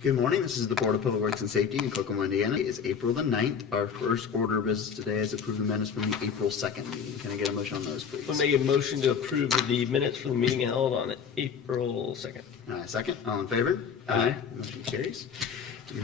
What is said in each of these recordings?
Good morning. This is the Board of Public Works and Safety in Kokomo, Indiana. It is April the 9th. Our first order of business today is approve the minutes from the April 2nd meeting. Can I get a motion on those, please? I'll make a motion to approve the minutes from the meeting held on April 2nd. Second. All in favor? Aye. Motion carries.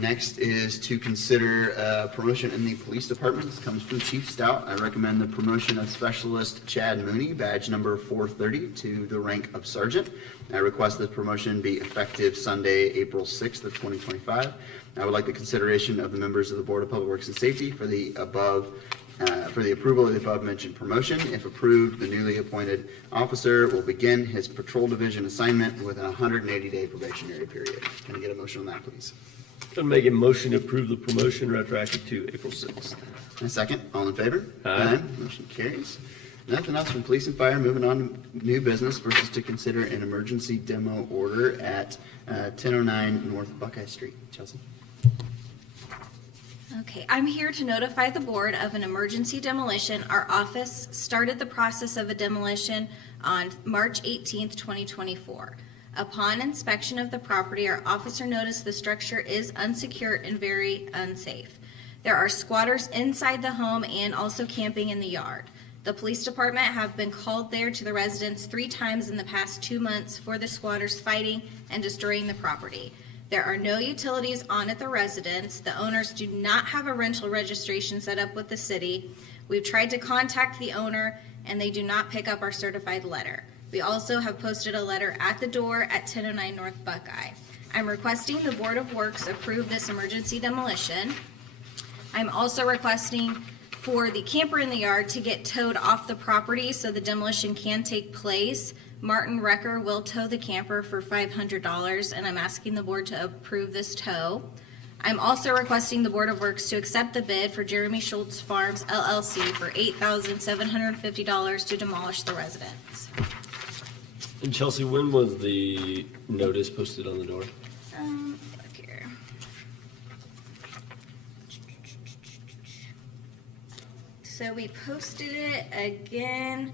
Next is to consider promotion in the police department. This comes from Chief Stout. I recommend the promotion of Specialist Chad Mooney, badge number 430, to the rank of Sergeant. I request that promotion be effective Sunday, April 6th of 2025. I would like the consideration of the members of the Board of Public Works and Safety for the approval of the above mentioned promotion. If approved, the newly appointed officer will begin his patrol division assignment within a 180-day probationary period. Can I get a motion on that, please? I'll make a motion to approve the promotion retroactive to April 6th. And a second. All in favor? Aye. Motion carries. Nothing else from police and fire. Moving on to new business versus to consider an emergency demo order at 1009 North Buckeye Street. Chelsea? Okay, I'm here to notify the board of an emergency demolition. Our office started the process of a demolition on March 18th, 2024. Upon inspection of the property, our officer noticed the structure is unsecured and very unsafe. There are squatters inside the home and also camping in the yard. The police department have been called there to the residents 3 times in the past 2 months for the squatters fighting and destroying the property. There are no utilities on at the residence. The owners do not have a rental registration set up with the city. We've tried to contact the owner and they do not pick up our certified letter. We also have posted a letter at the door at 1009 North Buckeye. I'm requesting the Board of Works approve this emergency demolition. I'm also requesting for the camper in the yard to get towed off the property so the demolition can take place. Martin Recker will tow the camper for $500, and I'm asking the board to approve this tow. I'm also requesting the Board of Works to accept the bid for Jeremy Schultz Farms LLC for $8,750 to demolish the residence. And Chelsea, when was the notice posted on the door? Look here. So we posted it again.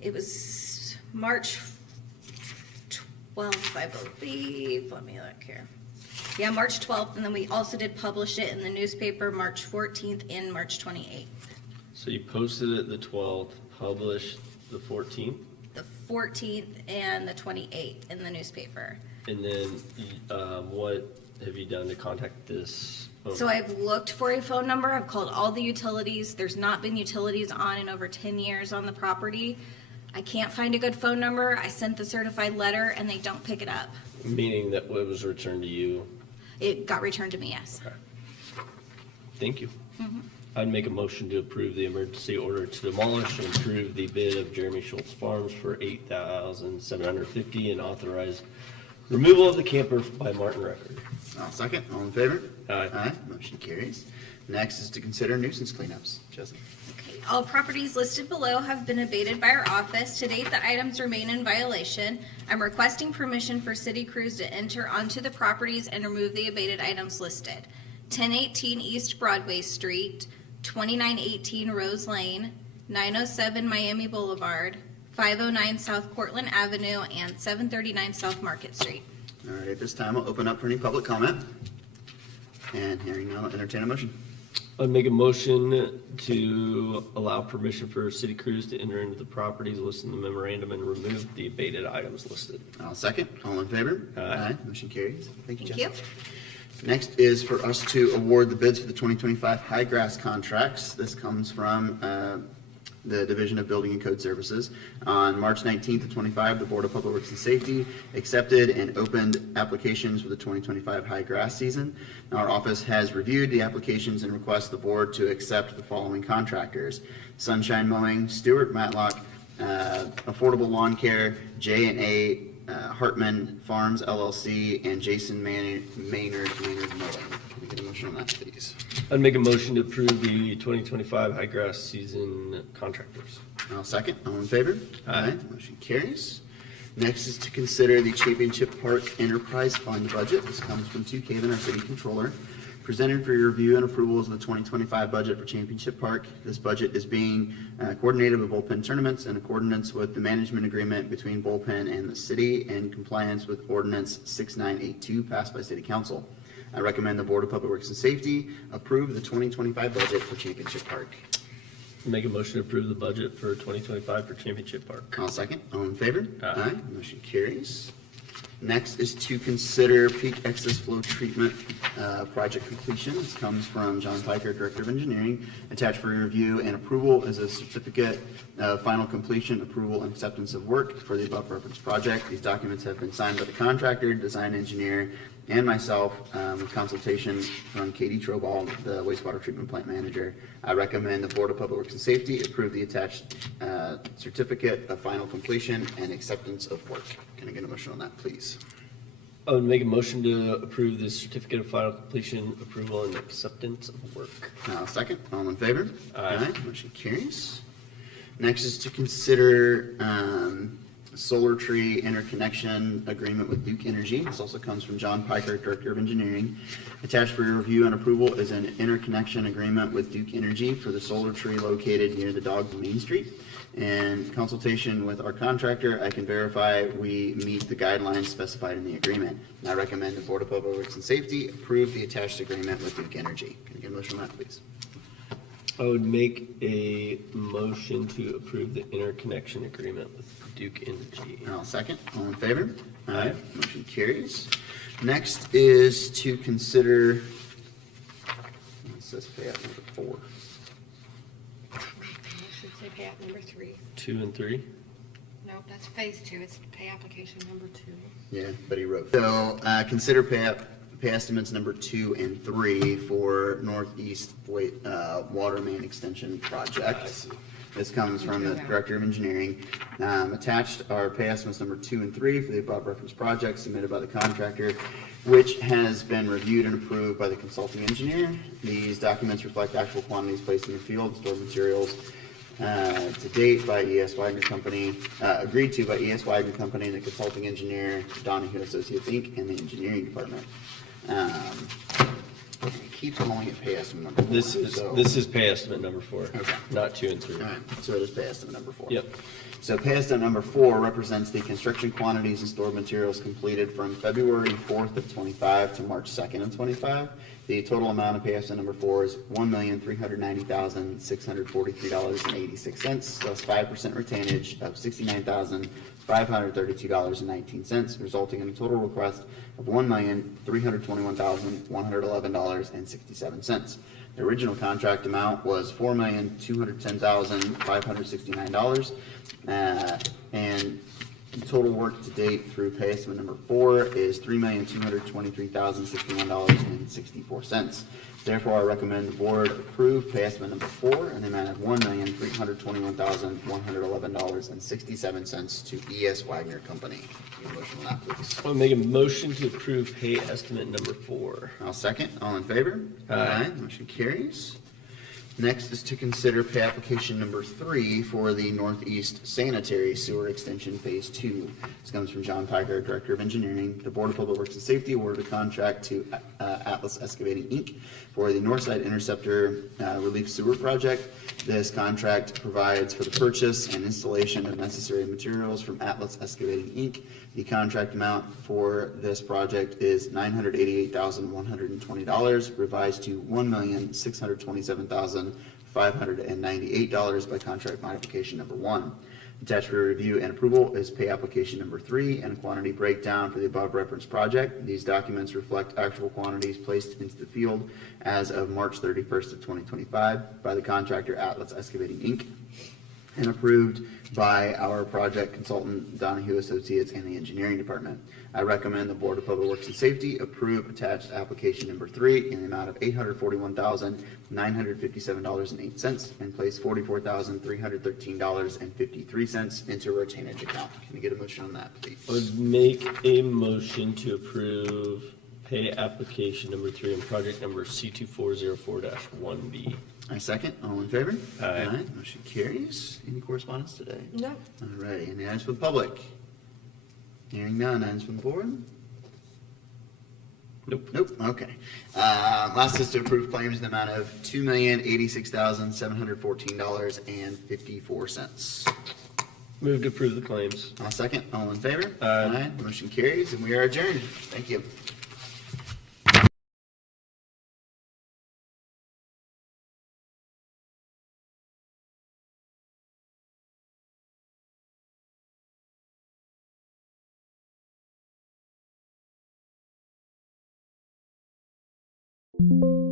It was March 12th, I believe. Let me look here. Yeah, March 12th, and then we also did publish it in the newspaper March 14th and March 28th. So you posted it the 12th, published the 14th, The 14th and the 28th in the newspaper. and then what have you done to contact this owner? So I've looked for a phone number. I've called all the utilities. There's not been utilities on in over 10 years on the property. I can't find a good phone number. I sent the certified letter and they don't pick it up. Meaning that what was returned to you? It got returned to me, yes. Okay. Thank you. I'd make a motion to approve the emergency order to demolish and approve the bid of Jeremy Schultz Farms for $8,750 and authorize removal of the camper by Martin Record. I'll second. All in favor? Aye. Motion carries. Next is to consider nuisance cleanups. Chelsea? Okay, all properties listed below have been abated by our office. To date, the items remain in violation. I'm requesting permission for city crews to enter onto the properties and remove the abated items listed. 1018 East Broadway Street, 2918 Rose Lane, 907 Miami Boulevard, 509 South Cortland Avenue, and 739 South Market Street. All right, at this time, I'll open up for any public comment. And hearing none, I'll entertain a motion. I'd make a motion to allow permission for city crews to enter into the properties listed in the memorandum and remove the abated items listed. I'll second. All in favor? Aye. Motion carries. Thank you, Thank Chelsea. you. Next is for us to award the bids for the 2025 high grass contracts. This comes from the Division of Building and Code Services. On March 19th of 25, the Board of Public Works and Safety accepted and opened applications for the 2025 high grass season. Our office has reviewed the applications and requests the board to accept the following contractors: Sunshine Mowing, Stewart Matlock, Affordable Lawn Care, J&A Hartman Farms LLC, and Jason Maynard Mowing. Can we get a motion on that, please? I'd make a motion to approve the 2025 high grass season contractors. I'll second. All in favor? Aye. Motion carries. Next is to consider the Championship Park Enterprise Fund budget. This comes from 2 Caven, our city controller. Presented for your review and approval is the 2025 budget for Championship Park. This budget is being coordinated with Bullpen Tournaments in accordance with the management agreement between Bullpen and the city in compliance with Ordinance 6982 passed by City Council. I recommend the Board of Public Works and Safety approve the 2025 budget for Championship Park. Make a motion to approve the budget for 2025 for Championship Park. I'll second. All in favor? Aye. Motion carries. Next is to consider peak excess flow treatment project completion. This comes from John Piker, Director of Engineering. Attached for review and approval is a certificate of final completion, approval, and acceptance of work for the above referenced project. These documents have been signed by the contractor, design engineer, and myself with consultation from Katie Troball, the wastewater treatment plant manager. I recommend the Board of Public Works and Safety approve the attached certificate of final completion and acceptance of work. Can I get a motion on that, please? I would make a motion to approve the certificate of final completion, approval, and acceptance of work. I'll second. All in favor? Aye. Motion carries. Next is to consider Solar Tree interconnection agreement with Duke Energy. This also comes from John Piker, Director of Engineering. Attached for your review and approval is an interconnection agreement with Duke Energy for the Solar Tree located near the Dog Main Street. In consultation with our contractor, I can verify we meet the guidelines specified in the agreement. And I recommend the Board of Public Works and Safety approve the attached agreement with Duke Energy. Can I get a motion on that, please? I would make a motion to approve the interconnection agreement with Duke Energy. I'll second. All in favor? Aye. Motion carries. Next is to consider, it says payout number 4. I should say pay app number 3. 2 and 3. No, that's phase 2. It's pay application number 2. Yeah, but he wrote. So consider pay estimates number 2 and 3 for Northeast Water Main Extension Project. This comes from the Director of Engineering. Attached are pay estimates number 2 and 3 for the above referenced project submitted by the contractor, which has been reviewed and approved by the consulting engineer. These documents reflect actual quantities placed in the field, stored materials to date by E.S. Wagner Company, agreed to by E.S. Wagner Company, the consulting engineer, Donahue Associates, Inc., and the engineering department. It keeps calling it pay estimate number 4. This is pay estimate number 4, Okay. not 2 and 3. All right, so it is pay estimate number 4. Yep. So pay estimate number 4 represents the construction quantities and stored materials completed from February 4th of 25 to March 2nd of 25. The total amount of pay estimate number 4 is $1,390,643.86, plus 5% retainage of $69,532.19, resulting in a total request of $1,321,111.67. The original contract amount was $4,210,569, and the total work to date through pay estimate number 4 is $3,223,061.64. Therefore, I recommend the board approve pay estimate number 4 in the amount of $1,321,111.67 to E.S. Wagner Company. Get a motion on that, please. I'll make a motion to approve pay estimate number 4. I'll second. All in favor? Aye. Motion carries. Next is to consider pay application number 3 for the Northeast Sanitary Sewer Extension Phase 2. This comes from John Piker, Director of Engineering. The Board of Public Works and Safety awarded a contract to Atlas Excavating, Inc. for the Northside Interceptor Relief Sewer Project. This contract provides for the purchase and installation of necessary materials from Atlas Excavating, Inc. The contract amount for this project is $988,120, revised to $1,627,598 by contract modification number 1. Attached for review and approval is pay application number 3 and a quantity breakdown for the above referenced project. These documents reflect actual quantities placed into the field as of March 31st of 2025 by the contractor Atlas Excavating, Inc., and approved by our project consultant Donahue Associates and the engineering department. I recommend the Board of Public Works and Safety approve attached application number 3 in the amount of $841,957.08 and place $44,313.53 into a retainage account. Can we get a motion on that, please? I would make a motion to approve pay application number 3 and project number C2404-1B. I second. All in favor? Aye. Motion carries. Any correspondence today? No. All righty. Any items for the public? Hearing none. Items from the board? Nope. Nope. Okay. Last is to approve claims in the amount of $2,086,714.54. Move to approve the claims. I'll second. All in favor? Aye. Motion carries, and we are adjourned. Thank you. you.